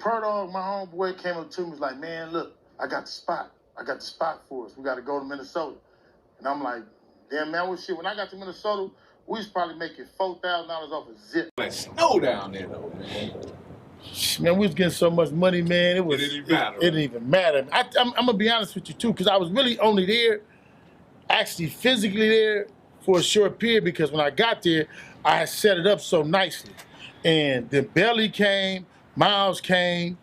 Perdog, my homeboy, came up to me, was like, man, look, I got the spot. I got the spot for us. We got to go to Minnesota. And I'm like, damn, man, what shit? When I got to Minnesota, we was probably making $4,000 off a zip. Like snow down there, though, man. Man, we was getting so much money, man. It didn't even matter. It didn't even matter. I'm going to be honest with you, too, because I was really only there, actually physically there, for a short period, because when I got there, I had set it up so nicely. And then Belly came, Miles came.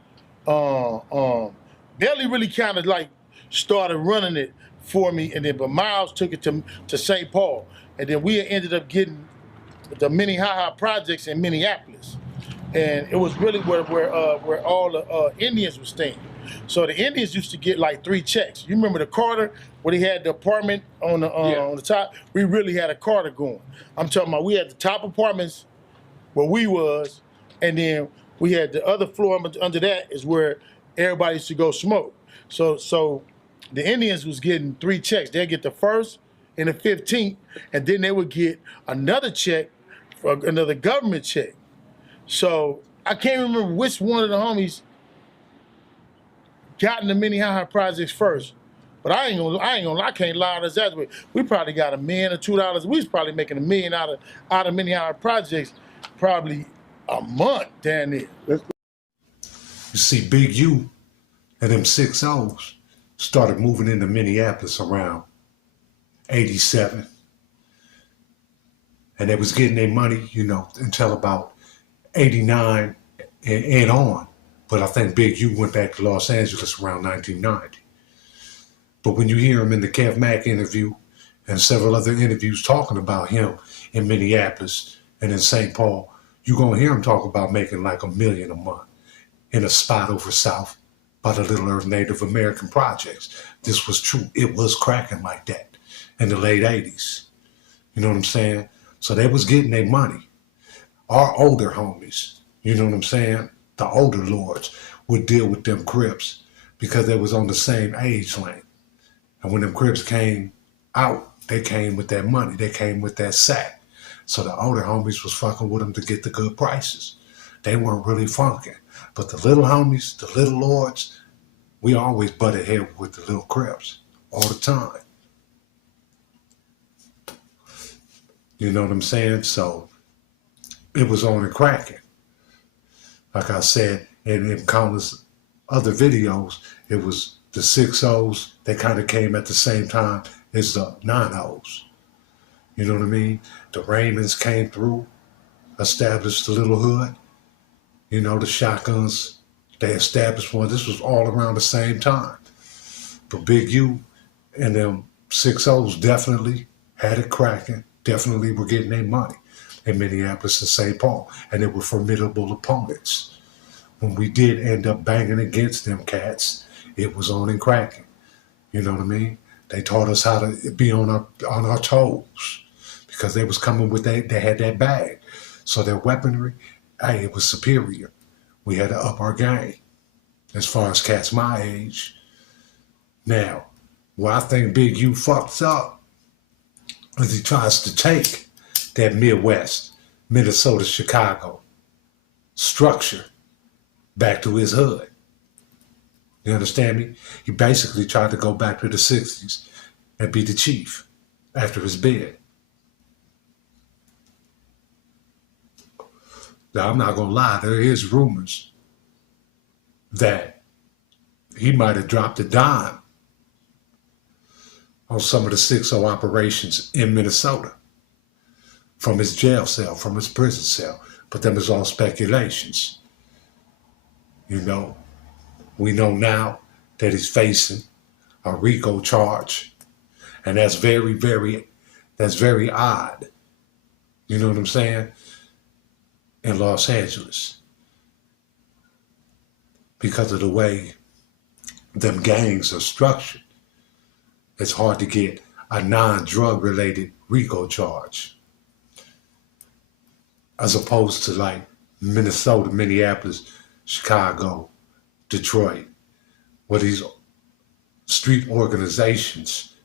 Belly really kind of like started running it for me, and then but Miles took it to St. Paul, and then we ended up getting the Minnehaha projects in Minneapolis, and it was really where all the Indians were staying. So the Indians used to get like 3 checks. You remember the Carter, where they had the apartment on the top? We really had a Carter going. I'm talking about we had the top apartments where we was, and then we had the other floor under that is where everybody used to go smoke. So the Indians was getting 3 checks. They'd get the 1st and the 15th, and then they would get another check, for another government check. So I can't remember which one of the homies got in the Minnehaha projects first. But I can't lie to that way. We probably got $1 million or $2. We was probably making $1 million out of Minnehaha projects probably a month down there. You see, Big U and them 6 O's started moving into Minneapolis around 87. And they was getting their money, you know, until about 89 and on. But I think Big U went back to Los Angeles around 1990. But when you hear him in the Kev Mack interview and several other interviews talking about him in Minneapolis and in St. Paul, you're going to hear him talk about making like $1 million a month in a spot over south by the Little Earth Native American projects. This was true. It was cracking like that in the late 80s. You know what I'm saying? So they was getting their money. Our older homies, you know what I'm saying? The older lords would deal with them Crips because they was on the same age lane. And when them Crips came out, they came with that money. They came with that sack. So the older homies was fucking with them to get the good prices. They weren't really funking. But the little homies, the little lords, we always butted head with the little Crips all the time. You know what I'm saying? So it was on and cracking. Like I said, in countless other videos, it was the 6 O's that kind of came at the same time as the 9 O's. You know what I mean? The Raymonds came through, established the little hood. You know, the shotguns, they established one. This was all around the same time. But Big U and them 6 O's definitely had it cracking, definitely were getting their money in Minneapolis and St. Paul. And they were formidable opponents. When we did end up banging against them cats, it was on and cracking. You know what I mean? They taught us how to be on our toes because they was coming with they had that bag. So their weaponry, hey, it was superior. We had to up our game as far as cats my age. Now, where I think Big U fucks up is he tries to take that Midwest, Minnesota, Chicago structure back to his hood. You understand me? He basically tried to go back to the 60s and be the chief after his bid. Now, I'm not going to lie. There is rumors that he might have dropped a dime on some of the 6-0 operations in Minnesota from his jail cell, from his prison cell. But them is all speculations. You know, we know now that he's facing a RICO charge. And that's very, very odd. You know what I'm saying? In Los Angeles. Because of the way them gangs are structured. It's hard to get a non-drug related RICO charge. As opposed to like Minnesota, Minneapolis, Chicago, Detroit, where these street organizations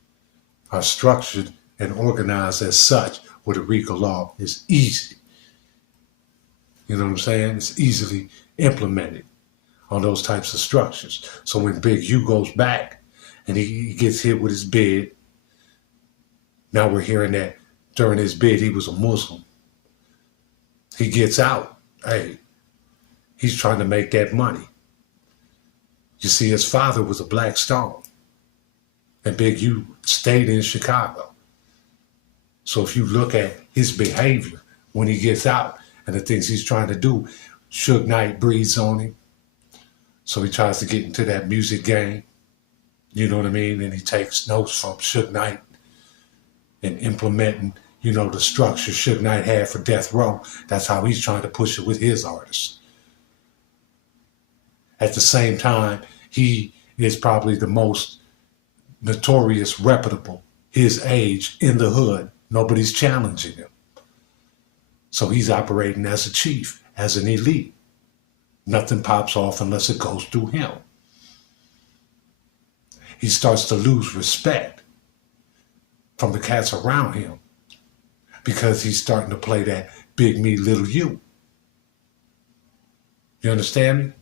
are structured and organized as such, where the RICO law is easy. You know what I'm saying? It's easily implemented on those types of structures. So when Big U goes back and he gets hit with his bid, now we're hearing that during his bid he was a Muslim. He gets out. Hey, he's trying to make that money. You see, his father was a Black Stone, and Big U stayed in Chicago. So if you look at his behavior when he gets out and the things he's trying to do, Suge Knight breathes on him. So he tries to get into that music game. You know what I mean? And he takes notes from Suge Knight and implementing, you know, the structure Suge Knight had for Death Row. That's how he's trying to push it with his artists. At the same time, he is probably the most notorious, reputable, his age in the hood. Nobody's challenging him. So he's operating as a chief, as an elite. Nothing pops off unless it goes through him. He starts to lose respect from the cats around him because he's starting to play that big me, little you. You understand me?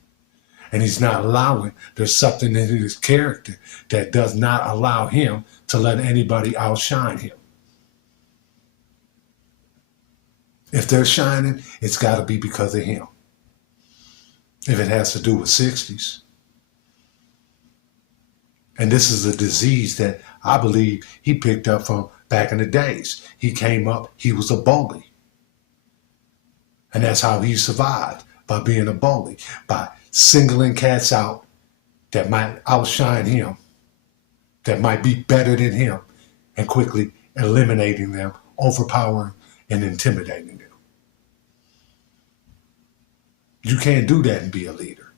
And he's not allowing, there's something in his character that does not allow him to let anybody outshine him. If they're shining, it's got to be because of him. If it has to do with 60s. And this is a disease that I believe he picked up from back in the days. He came up, he was a bully. And that's how he survived, by being a bully, by singling cats out that might outshine him, that might be better than him, and quickly eliminating them, overpowering and intimidating them. You can't do that and be a leader.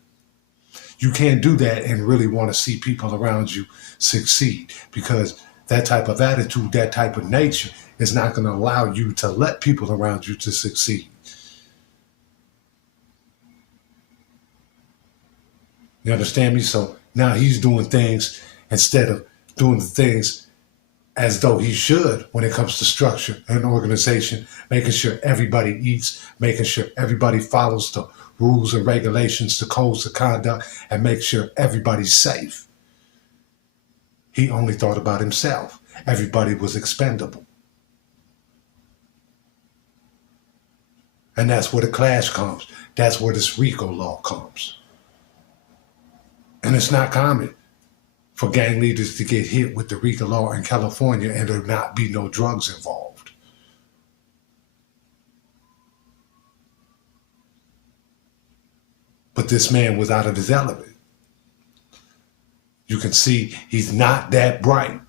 You can't do that and really want to see people around you succeed, because that type of attitude, that type of nature is not going to allow you to let people around you to succeed. You understand me? So now he's doing things instead of doing the things as though he should when it comes to structure and organization, making sure everybody eats, making sure everybody follows the rules and regulations, the codes of conduct, and make sure everybody's safe. He only thought about himself. Everybody was expendable. And that's where the clash comes. That's where this RICO law comes. And it's not common for gang leaders to get hit with the RICO law in California and there not be no drugs involved. But this man was out of his element. You can see he's not that bright.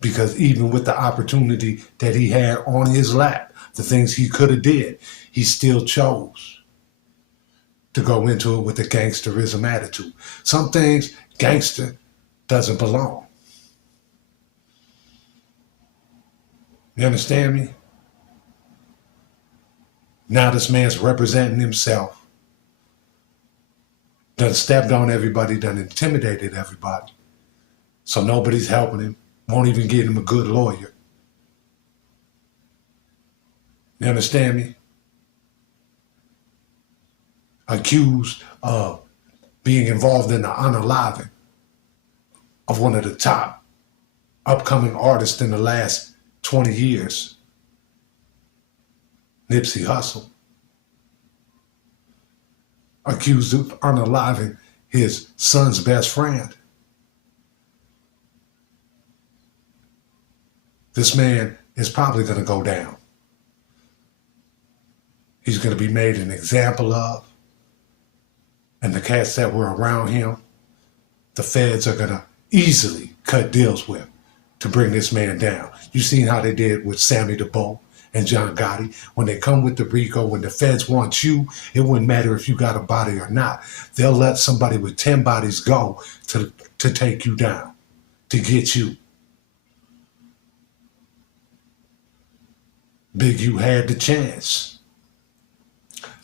Because even with the opportunity that he had on his lap, the things he could have did, he still chose to go into it with a gangsterism attitude. Some things, gangster doesn't belong. You understand me? Now this man's representing himself. Done stepped on everybody, done intimidated everybody. So nobody's helping him. Won't even get him a good lawyer. You understand me? Accused of being involved in the unaliving of one of the top upcoming artists in the last 20 years, Nipsey Hussle. Accused of unaliving his son's best friend. This man is probably going to go down. He's going to be made an example of. And the cats that were around him, the feds are going to easily cut deals with to bring this man down. You seen how they did with Sammy DeBoe and John Gotti. When they come with the RICO, when the feds want you, it wouldn't matter if you got a body or not. They'll let somebody with 10 bodies go to take you down, to get you. Big U had the chance.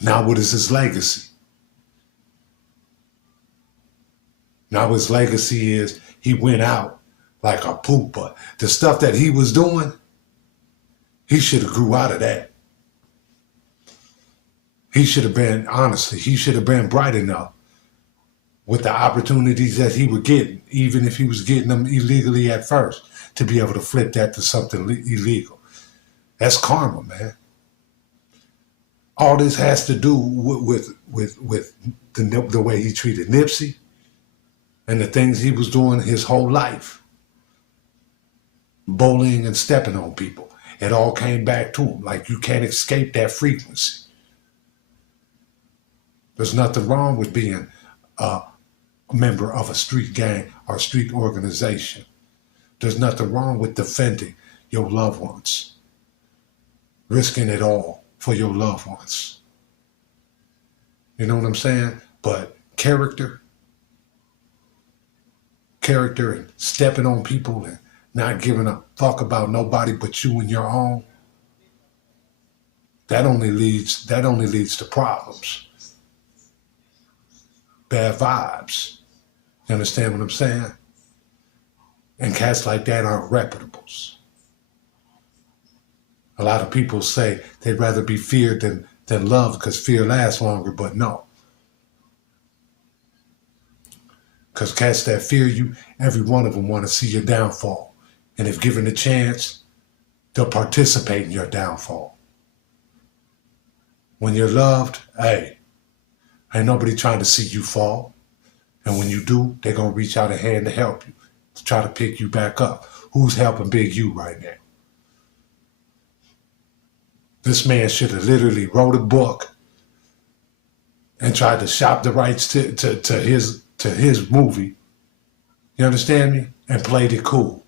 Now what is his legacy? Now his legacy is he went out like a pooper. The stuff that he was doing, he should have grew out of that. He should have been, honestly, he should have been bright enough with the opportunities that he would get, even if he was getting them illegally at first, to be able to flip that to something illegal. That's karma, man. All this has to do with the way he treated Nipsey and the things he was doing his whole life. Bullying and stepping on people. It all came back to him. Like, you can't escape that frequency. There's nothing wrong with being a member of a street gang or street organization. There's nothing wrong with defending your loved ones. Risking it all for your loved ones. You know what I'm saying? But character and stepping on people and not giving a fuck about nobody but you and your own, that only leads to problems. Bad vibes. You understand what I'm saying? And cats like that aren't reputables. A lot of people say they'd rather be feared than loved because fear lasts longer, but no. Because cats that fear you, every one of them want to see your downfall. And if given a chance, they'll participate in your downfall. When you're loved, hey, ain't nobody trying to see you fall. And when you do, they're going to reach out a hand to help you, to try to pick you back up. Who's helping Big U right now? This man should have literally wrote a book and tried to shop the rights to his movie. You understand me? And played it cool.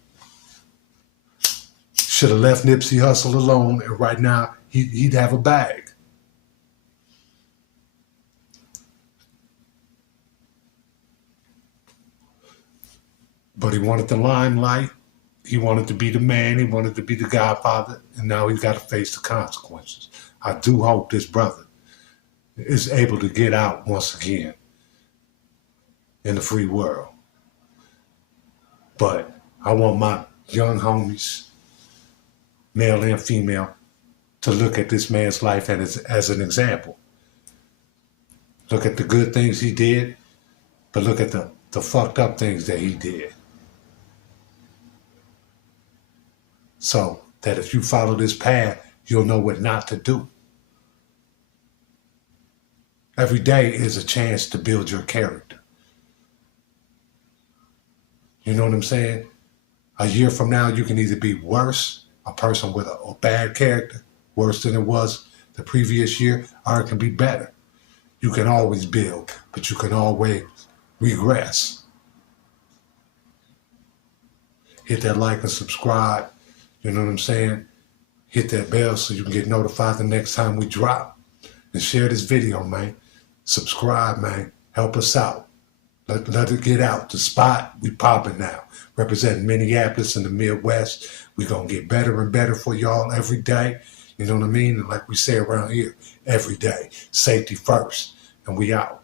Should have left Nipsey Hussle alone, and right now he'd have a bag. But he wanted the limelight. He wanted to be the man. He wanted to be the godfather. And now he's got to face the consequences. I do hope this brother is able to get out once again in the free world. But I want my young homies, male and female, to look at this man's life as an example. Look at the good things he did, but look at the fucked up things that he did. So that if you follow this path, you'll know what not to do. Every day is a chance to build your character. You know what I'm saying? A year from now, you can either be worse, a person with a bad character, worse than it was the previous year, or it can be better. You can always build, but you can always regress. Hit that like and subscribe. You know what I'm saying? Hit that bell so you can get notified the next time we drop. And share this video, man. Subscribe, man. Help us out. Let it get out. The spot, we popping now. Representing Minneapolis and the Midwest. We're going to get better and better for y'all every day. You know what I mean? And like we say around here, every day. Safety first. And we out.